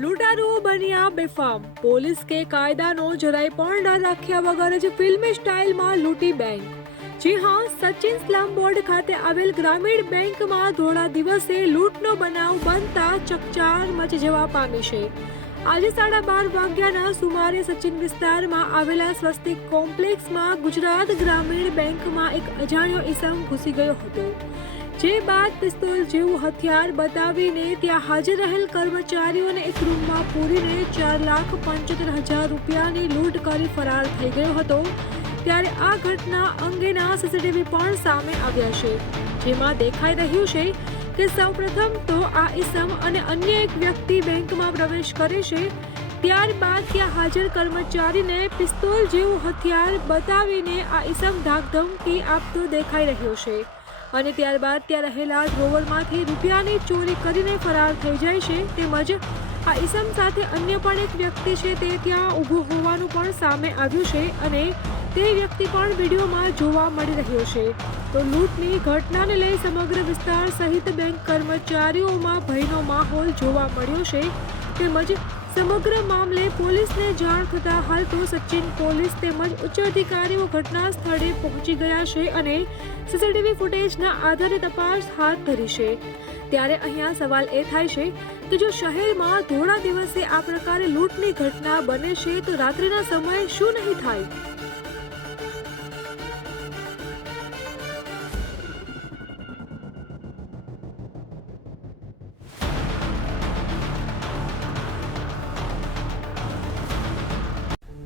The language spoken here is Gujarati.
લૂંટારુઓ બન્યા બેફામ. પોલીસ કે કાયદાનો જરાય પણ ડર રાખ્યા વગર જ ફિલ્મી સ્ટાઇલમાં લૂંટી બેંક. જી હા, સચિન સ્લમ બોર્ડ ખાતે આવેલ ગ્રામીણ બેંકમાં ધોળા દિવસે લૂંટનો બનાવ બનતા ચકચાર મચી જવા પામી છે. આજે સાડા બાર વાગ્યાના સુમારે સચિન વિસ્તારમાં આવેલા સ્વસ્તિક કોમ્પ્લેક્સમાં ગુજરાત ગ્રામીણ બેંકમાં એક અજાણ્યો ઇસમ ઘૂસી ગયો હતો. જે બાદ પિસ્તોલ જેવું હથિયાર બતાવીને ત્યાં હાજર રહેલ કર્મચારીઓને એક રૂમમાં પૂરીને ચાર લાખ પંચોતેર હજાર રૂપિયાની લૂંટ કરી ફરાર થઈ ગયો હતો. ત્યારે આ ઘટના અંગેના સીસીટીવી પણ સામે આવ્યા છે. જેમાં દેખાઈ રહ્યું છે કે સૌપ્રથમ તો આ ઈસમ અને અન્ય એક વ્યક્તિ બેંકમાં પ્રવેશ કરે છે. ત્યારબાદ ત્યાં હાજર કર્મચારીને પિસ્તોલ જેવું હથિયાર બતાવીને આ ઈસમ ધાકધમકી આપતો દેખાઈ રહ્યો છે. અને ત્યારબાદ ત્યાં રહેલા ડ્રોવરમાંથી રૂપિયાની ચોરી કરીને ફરાર થઈ જાય છે તેમજ આ ઈસમ સાથે અન્ય પણ એક વ્યક્તિ છે તે ત્યાં ઊભો હોવાનું પણ સામે આવ્યું છે અને તે વ્યક્તિ પણ વિડીયોમાં જોવા મળી રહ્યો છે. તો લૂંટની ઘટનાને લઈ સમગ્ર વિસ્તાર સહિત બેંક કર્મચારીઓમાં ભયનો માહોલ જોવા મળ્યો છે તેમજ સમગ્ર મામલે પોલીસને જાણ થતાં હાલ તો સચિન પોલીસ તેમજ ઉચ્ચ અધિકારીઓ ઘટના સ્થળે પહોંચી ગયા છે અને સીસીટીવી ફૂટેજના આધારે તપાસ હાથ ધરી છે. ત્યારે અહીંયા સવાલ એ થાય છે કે જો શહેરમાં ધોળા દિવસે આ પ્રકારે લૂંટની ઘટના બને છે તો રાત્રિના સમયે શું નહીં થાય?